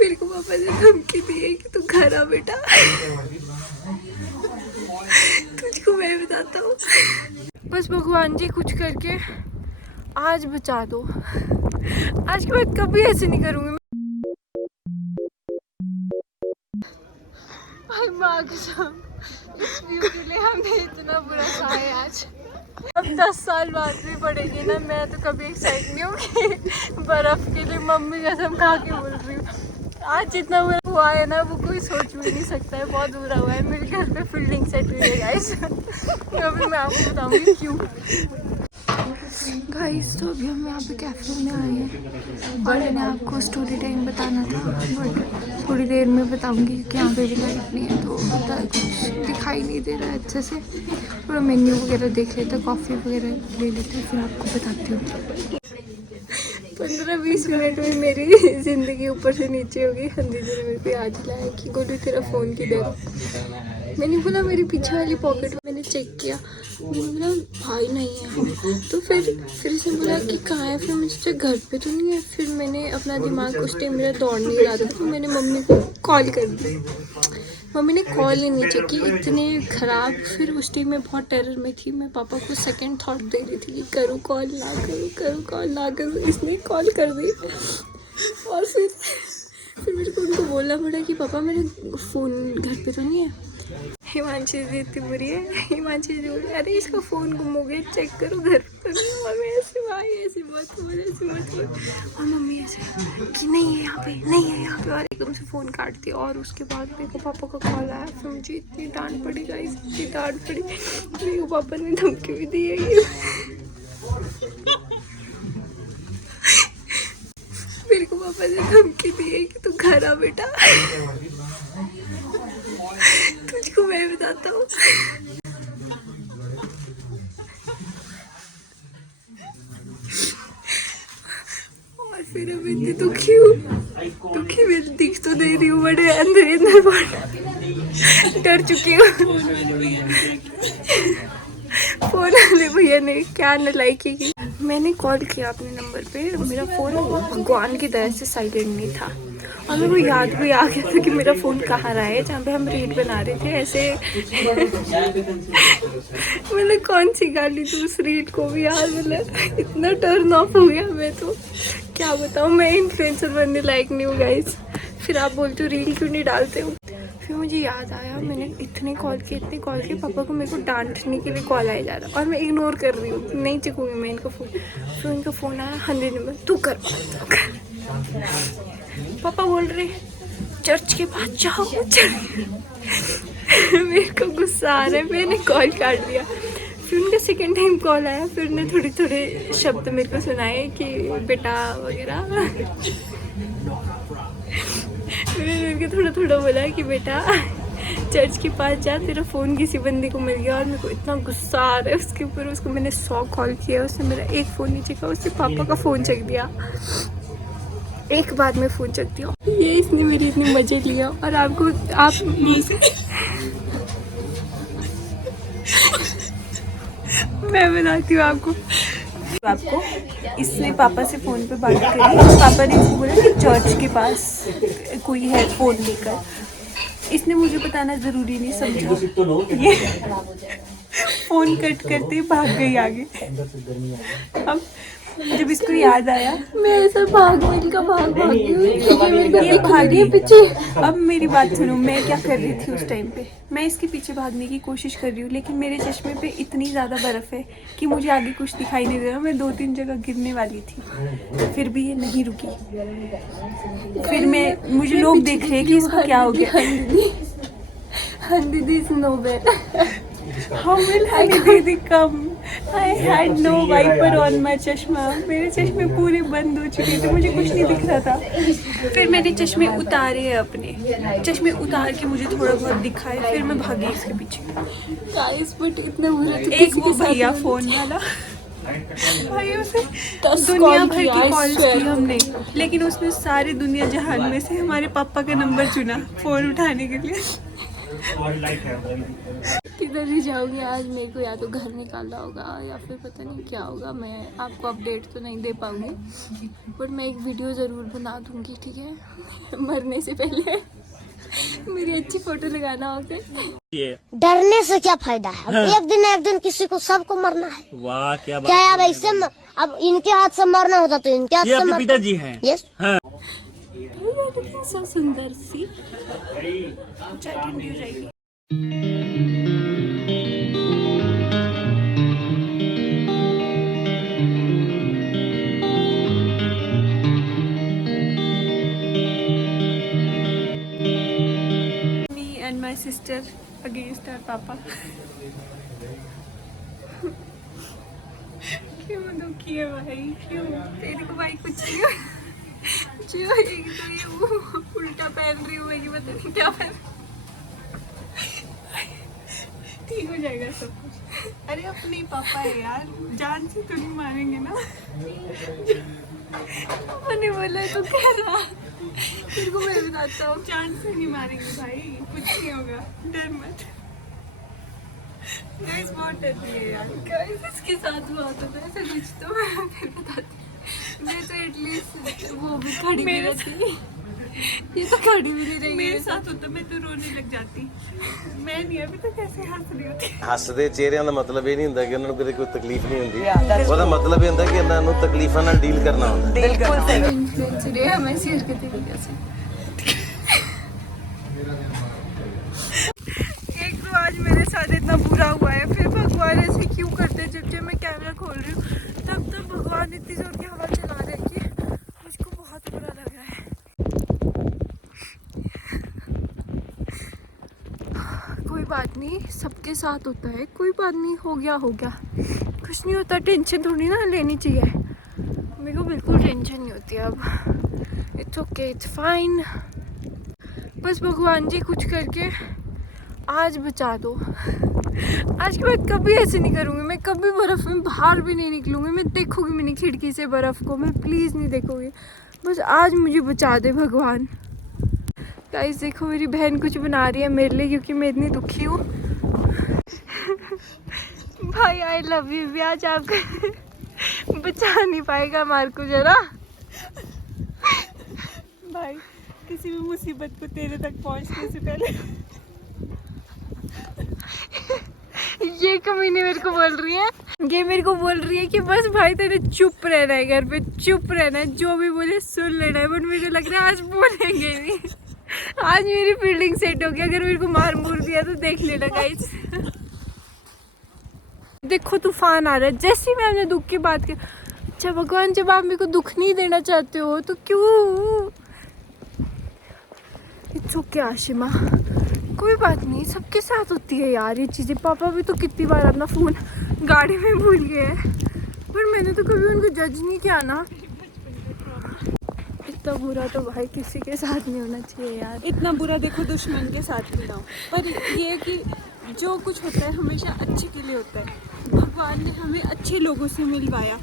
मेरे को पापा ने धमकी दी है कि तू घर आ बेटा, तुझको मैं बताता हूँ। बस भगवान जी कुछ करके आज बचा दो, आज के बाद कभी ऐसे नहीं करूँगी। माँ कसम, इस व्यू के लिए हमने इतना बुरा खाया है आज। अब 10 साल बाद भी पड़ेगी ना, मैं तो कभी एक्साइट नहीं होंगी बर्फ के लिए। मम्मी कसम खा के बोल रही हूँ, आज जितना बुरा हुआ है ना वो कोई सोच भी नहीं सकता है। बहुत बुरा हुआ है, मेरे घर पे फील्डिंग सेट हुई है गाइस। अभी मैं आपको बताऊंगी क्यों। गाइस तो अभी हम यहाँ पे कैफे में आए हैं और मैंने आपको स्टोरी टाइम बताना था, बट थोड़ी देर में बताऊंगी क्योंकि यहाँ पे भी लाइट नहीं है तो कुछ दिखाई नहीं दे रहा है अच्छे से। थोड़ा मेन्यू वगैरह देख लेते, कॉफ़ी वगैरह ले लेते, फिर आपको बताती हूँ। 15-20 मिनट में मेरी ज़िंदगी ऊपर से नीचे हो गई। हंदी जी ने मेरे को याद दिलाया कि गोलू तेरा फ़ोन किधर। मैंने बोला मेरे पीछे वाली पॉकेट में। मैंने चेक किया, मैंने बोला भाई नहीं है, तो फिर इसने बोला कि कहाँ है। फिर मुझे सोचा घर पे तो नहीं है। फिर मैंने अपना दिमाग, उस टाइम मेरा दौड़ नहीं रहा था, तो मैंने मम्मी को कॉल कर दी। मम्मी ने कॉल ही नहीं चेक की, इतने ख़राब। फिर उस टाइम मैं बहुत टेरर में थी, मैं पापा को सेकंड थॉट दे रही थी कि करूँ कॉल ना करूँ, करूँ कॉल ना करूँ। इसने कॉल कर दी और फिर मेरे को उनको बोलना पड़ा कि पापा मेरा फ़ोन घर पे तो नहीं है। हिमांशी जी इतनी बुरी है, हिमांशी जी बोली अरे इसका फ़ोन गुम हो गया, चेक करो घर पे तो नहीं। मम्मी ऐसे भाई ऐसे मत बोल, ऐसे मत बोल। और मम्मी ऐसे कि नहीं है यहाँ पे, नहीं है यहाँ पे, और एकदम से फ़ोन काट दिया। और उसके बाद मेरे को पापा का कॉल आया, फिर मुझे इतनी डांट पड़ी गाइस, इतनी डांट पड़ी। मेरे को पापा ने धमकी भी दी है ये। मेरे को पापा ने धमकी दी है कि तू घर आ बेटा, तुझको मैं बताता हूँ। और फिर अब इतनी दुखी हूँ, दुखी मैं दिख तो दे रही हूँ, बड़े अंदर बहुत डर चुकी हूँ। फोन वाले भैया ने क्या नालायकी की। मैंने कॉल किया अपने नंबर पे, मेरा फ़ोन भगवान की दया से साइलेंट नहीं था। और मेरे को याद भी आ गया था कि मेरा फ़ोन कहाँ रहा है, जहाँ पे हम रील बना रहे थे ऐसे। मैंने कौन सी गाली दूँ उस रील को भी यार, मतलब इतना टर्न ऑफ हो गया। मैं तो क्या बताऊँ, मैं इन्फ्लुएंसर बनने लायक नहीं हूँ गाइस। फिर आप बोलते हो रील क्यों नहीं डालते हो। फिर मुझे याद आया, मैंने इतने कॉल किए पापा को मेरे को डांटने के लिए कॉल आया जा रहा और मैं इग्नोर कर रही हूँ, नहीं चुकूँगी मैं इनका फ़ोन। फिर इनका फ़ोन आया 100 नंबर, तू कर। पापा बोल रहे चर्च के पास जाओ। मेरे को गुस्सा आ रहा है, मैंने कॉल काट दिया। फिर उनका सेकेंड टाइम कॉल आया, फिर उन्होंने थोड़े शब्द मेरे को सुनाए कि बेटा वगैरह। मैंने उनके थोड़ा बोला कि बेटा चर्च के पास जा, तेरा फ़ोन किसी बंदे को मिल गया। और मेरे को इतना गुस्सा आ रहा है उसके ऊपर। उसको मैंने 100 कॉल किया, उसने मेरा एक फ़ोन नहीं चेका, उसने पापा का फ़ोन चेक दिया। एक बार में फ़ोन चेक दिया। ये इसने मेरी इतनी मज़े लिया। और आपको मैं बताती हूँ आपको इसने पापा से फ़ोन पे बात करी। पापा ने इसको बोला कि चर्च के पास कोई है फ़ोन लेकर। इसने मुझे बताना ज़रूरी नहीं समझा, ये फ़ोन कट करते भाग गई आगे। अब जब इसको याद आया, मैं ऐसा भाग ये भागी पीछे। अब मेरी बात सुनो, मैं क्या कर रही थी उस टाइम पे। मैं इसके पीछे भागने की कोशिश कर रही हूँ, लेकिन मेरे चश्मे पे इतनी ज़्यादा बर्फ़ है कि मुझे आगे कुछ दिखाई नहीं दे रहा। मैं 2-3 जगह गिरने वाली थी, फिर भी ये नहीं रुकी। फिर मुझे लोग देख रहे हैं कि इसको क्या हो गया। दीदी How will दीदी come? I had no wiper on my चश्मा। मेरे चश्मे पूरे बंद हो चुके थे, मुझे कुछ नहीं दिख रहा था। फिर मैंने चश्मे उतारे हैं, अपने चश्मे उतार के मुझे थोड़ा बहुत दिखाए, फिर मैं भागी इसके पीछे। गाइस बट इतना बुरा तो एक वो भैया फ़ोन वाला भाई, उसे दुनिया भर की कॉल्स की हमने, लेकिन उसने सारी दुनिया जहान में से हमारे पापा का नंबर चुना फ़ोन उठाने के लिए। किधर ही जाऊंगी आज, मेरे को या तो घर निकालना होगा या फिर पता नहीं क्या होगा। मैं आपको अपडेट तो नहीं दे पाऊंगी, पर मैं एक वीडियो ज़रूर बना दूंगी, ठीक है। मरने से पहले मेरी अच्छी फोटो लगाना होगा। डरने से क्या फायदा है? अब एक दिन किसी को सबको मरना है। वाह क्या बात क्या अब ऐसे अब इनके हाथ से मरना होता तो इनके हाथ से पिताजी हैं। यस सब सुंदर सी चैटिंग रहेगी। My sister against her papa. क्यों दुखी है भाई, क्यों? तेरे को भाई कुछ नहीं जो एक तो ये वो उल्टा पहन रही हुई, पता नहीं क्या पहन। ठीक हो जाएगा सब कुछ। अरे अपने पापा है यार, जान से तो नहीं मारेंगे ना। मैंने बोला तो कह रहा, तेरे को मैं बताता हूँ, जान से नहीं मारेंगे भाई, कुछ नहीं होगा, डर मत। गाइस बहुत डरती है यार। गाइस इसके साथ हुआ होता था ऐसा कुछ तो मैं फिर बताती। मैं तो एटलीस्ट वो भी खड़ी भी रहती, ये तो खड़ी भी नहीं रही। मेरे साथ होता मैं तो रोने लग जाती। मैं नहीं, अभी तो कैसे हंस रही होती। ਹੱਸਦੇ ਚਿਹਰਿਆਂ ਦਾ ਮਤਲਬ ਇਹ ਨਹੀਂ ਹੁੰਦਾ ਕਿ ਉਹਨਾਂ ਨੂੰ ਕਦੇ ਕੋਈ ਤਕਲੀਫ ਨਹੀਂ ਹੁੰਦੀ, ਉਹਦਾ ਮਤਲਬ ਇਹ ਹੁੰਦਾ ਕਿ ਇਹਨਾਂ ਨੂੰ ਤਕਲੀਫਾਂ ਨਾਲ ਡੀਲ ਕਰਨਾ ਹੁੰਦਾ। बिल्कुल सही। इन्फ्लुएंसर है, मैं शेयर करती हूँ कैसे। एक तो आज मेरे साथ इतना बुरा हुआ है, फिर भगवान ऐसे क्यों करते हैं? जब मैं कैमरा खोल रही हूँ तब भगवान इतनी जोर की हवा चला रहे हैं कि मुझको बहुत बुरा लग रहा है। कोई बात नहीं, सबके साथ होता है, कोई बात नहीं, हो गया कुछ नहीं होता। टेंशन थोड़ी ना लेनी चाहिए, मेरे को बिल्कुल टेंशन नहीं होती अब। It's okay, it's fine. बस भगवान जी कुछ करके आज बचा दो। आज के बाद कभी ऐसे नहीं करूँगी मैं, कभी बर्फ़ में बाहर भी नहीं निकलूँगी। मैं देखूँगी मैंने खिड़की से बर्फ़ को, मैं प्लीज़ नहीं देखूँगी। बस आज मुझे बचा दे भगवान। गाइस देखो मेरी बहन कुछ बना रही है मेरे लिए, क्योंकि मैं इतनी दुखी हूँ। भाई आई लव यू भी आज आपको बचा नहीं पाएगा मार्को जरा। भाई किसी भी मुसीबत को तेरे तक पहुँचने से पहले ये कमीने मेरे को बोल रही है, ये मेरे को बोल रही है कि बस भाई तेरे चुप रहना है, घर पे चुप रहना है, जो भी बोले सुन लेना है। बट मुझे लग रहा है आज बोलेंगे नहीं। आज मेरी फील्डिंग सेट हो गई, अगर मेरे को मार मूर दिया तो देख लेना गाइस। देखो तूफान आ रहा है, जैसे ही मैंने दुख की बात की। अच्छा भगवान, जब आप मेरे को दुख नहीं देना चाहते हो तो क्यों? इट्स ओके आशिमा, कोई बात नहीं, सबके साथ होती है यार ये चीज़ें। पापा भी तो कितनी बार अपना फ़ोन गाड़ी में भूल गए हैं, पर मैंने तो कभी उनको जज नहीं किया ना। इतना बुरा तो भाई किसी के साथ नहीं होना चाहिए यार। इतना बुरा देखो दुश्मन के साथ भी ना हो, पर ये कि जो कुछ होता है हमेशा अच्छे के लिए होता है। भगवान ने हमें अच्छे लोगों से मिलवाया।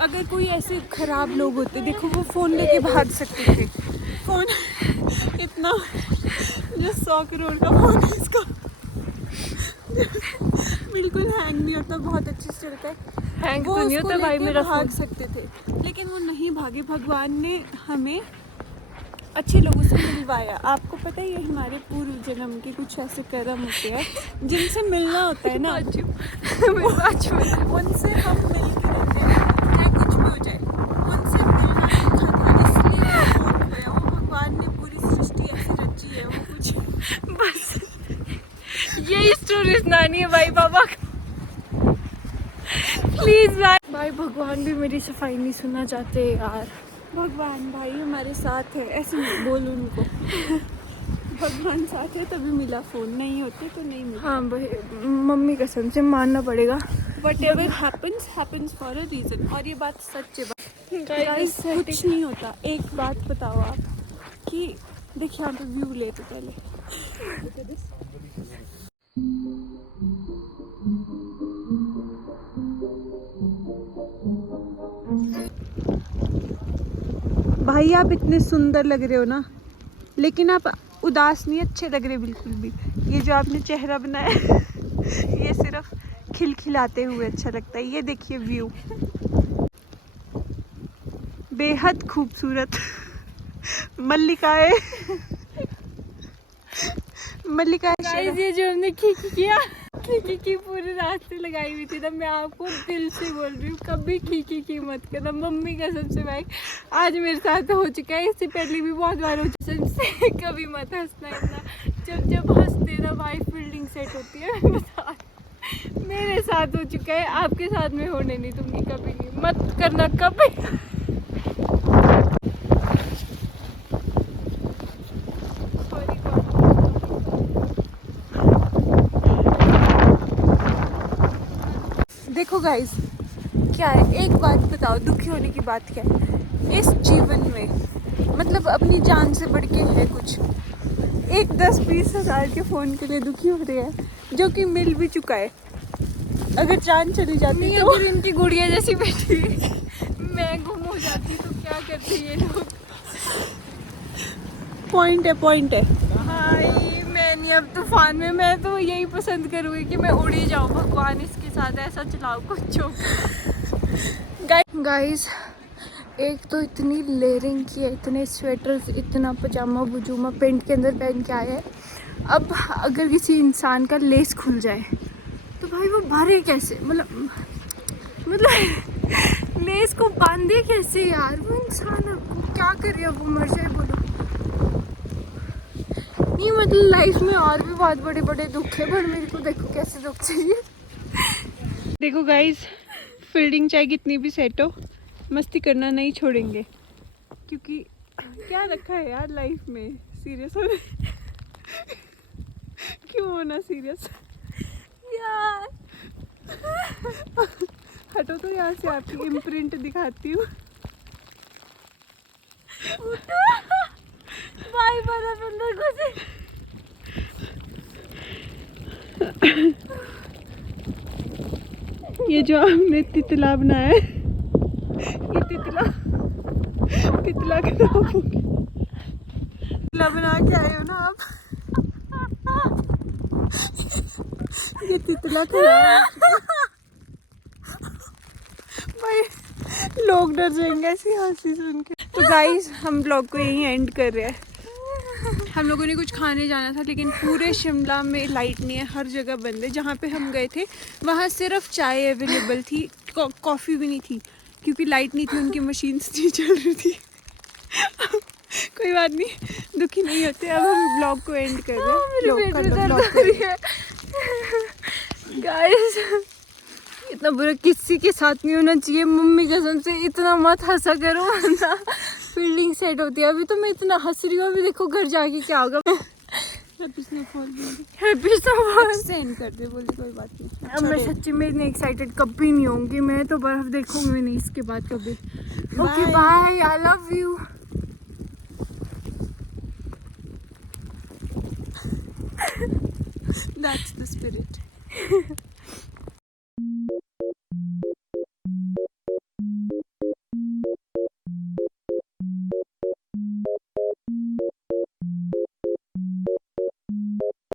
अगर कोई ऐसे ख़राब लोग होते, देखो वो फ़ोन लेके भाग सकते थे। फ़ोन इतना जो 100 करोड़ का फ़ोन है, इसका बिल्कुल हैंग नहीं होता, बहुत अच्छे से चलता है। हैंग तो नहीं होता भाई मेरा भाग सकते थे, लेकिन वो नहीं भागे। भगवान ने हमें अच्छे लोगों से मिलवाया। आपको पता ही है हमारे पूर्व जन्म के कुछ ऐसे कर्म होते हैं जिनसे मिलना होता है ना, उनसे हम मिल के रहते हैं, चाहे कुछ भी हो जाए, उनसे मिलना सीखा था, इसलिए वो खोया। वो भगवान ने पूरी सृष्टि ऐसी रची है, वो कुछ बस यही स्टोरी सुनानी है भाई पापा। प्लीज भाई भगवान भी मेरी सफाई नहीं सुनना चाहते यार। भगवान भाई हमारे साथ है, ऐसे नहीं बोल उनको। भगवान साथ है तभी मिला फ़ोन, नहीं होते तो नहीं मिला। हाँ भाई, मम्मी कसम से मानना पड़ेगा। Whatever happens happens for a reason। और ये बात सच है गाइस, कुछ नहीं होता। एक बात बताओ आप कि देखिए यहाँ पे व्यू ले तो पहले भाई आप इतने सुंदर लग रहे हो ना, लेकिन आप उदास नहीं अच्छे लग रहे बिल्कुल भी। ये जो आपने चेहरा बनाया ये सिर्फ खिलखिलाते हुए अच्छा लगता है। ये देखिए व्यू बेहद खूबसूरत। मल्लिकाए गाइस, ये जो हमने खी पूरे रास्ते लगाई हुई थी ना, मैं आपको दिल से बोल रही हूँ कभी खी मत करना। मम्मी कसम से भाई आज मेरे साथ हो चुका है, इससे पहले भी बहुत बार हो चुका है। से कभी मत हंसना इतना, जब हंसते ना भाई फील्डिंग सेट होती है। मेरे साथ हो चुका है, आपके साथ में होने नहीं दूंगी कभी नहीं, मत करना कभी। देखो गाइस क्या है, एक बात बताओ, दुखी होने की बात क्या है इस जीवन में? मतलब अपनी जान से बढ़ के है कुछ? एक 10-20 हज़ार के फ़ोन के लिए दुखी हो रहे हैं, जो कि मिल भी चुका है। अगर जान चली जाती तो अगर इनकी गुड़िया जैसी बेटी मैं गुम हो जाती तो क्या करते ये लोग? पॉइंट है भाई, मैं नहीं अब तूफान में, मैं तो यही पसंद करूँगी कि मैं उड़ ही जाऊँ। भगवान इसके साथ ऐसा चलाओ कुछ हो। गाइस एक तो इतनी लेयरिंग की है, इतने स्वेटर्स, इतना पजामा बुजूमा पेंट के अंदर पहन के आए हैं। अब अगर किसी इंसान का लेस खुल जाए तो भाई वो भरे कैसे? मतलब लेस को बांधे कैसे यार? वो इंसान अब क्या करे, अब वो मर जाए बोलो। नहीं मतलब लाइफ में और भी बहुत बड़े बड़े दुख है, पर मेरे को देखो कैसे दुख चाहिए। देखो गाइस, फील्डिंग चाहे कितनी भी सेट हो, मस्ती करना नहीं छोड़ेंगे, क्योंकि क्या रखा है यार लाइफ में सीरियस होने। क्यों होना सीरियस यार? हटो तो यहाँ से, आपकी इम्प्रिंट दिखाती हूँ। भाई बर्फ अंदर घुसे। ये जो हमने तितला बनाया है, ये तितला खराब हो गया। तितला बना के आए हो ना आप? ये तितला खराब भाई, लोग डर जाएंगे ऐसी हंसी सुन के। तो गाइस हम ब्लॉग को यहीं एंड कर रहे हैं। हम लोगों ने कुछ खाने जाना था, लेकिन पूरे शिमला में लाइट नहीं है, हर जगह बंद है। जहाँ पे हम गए थे वहाँ सिर्फ चाय अवेलेबल थी, कॉफ़ी भी नहीं थी, क्योंकि लाइट नहीं थी, उनकी मशीन्स नहीं चल रही थी। कोई बात नहीं, दुखी नहीं होते। अब हम ब्लॉग को एंड कर रहे हैं। गाइस इतना बुरा किसी के साथ नहीं होना चाहिए, मम्मी कसम से इतना मत हंसा करो वरना फील्डिंग सेट होती है। अभी तो मैं इतना हंस रही हूँ, अभी देखो घर जाके क्या होगा। सेंड कर दे, बोली कोई बात नहीं। अब मैं सच्ची में इतनी एक्साइटेड कभी नहीं होंगी, मैं तो बर्फ देखूंगी नहीं इसके बाद कभी। Okay bye, I love you. That's the spirit.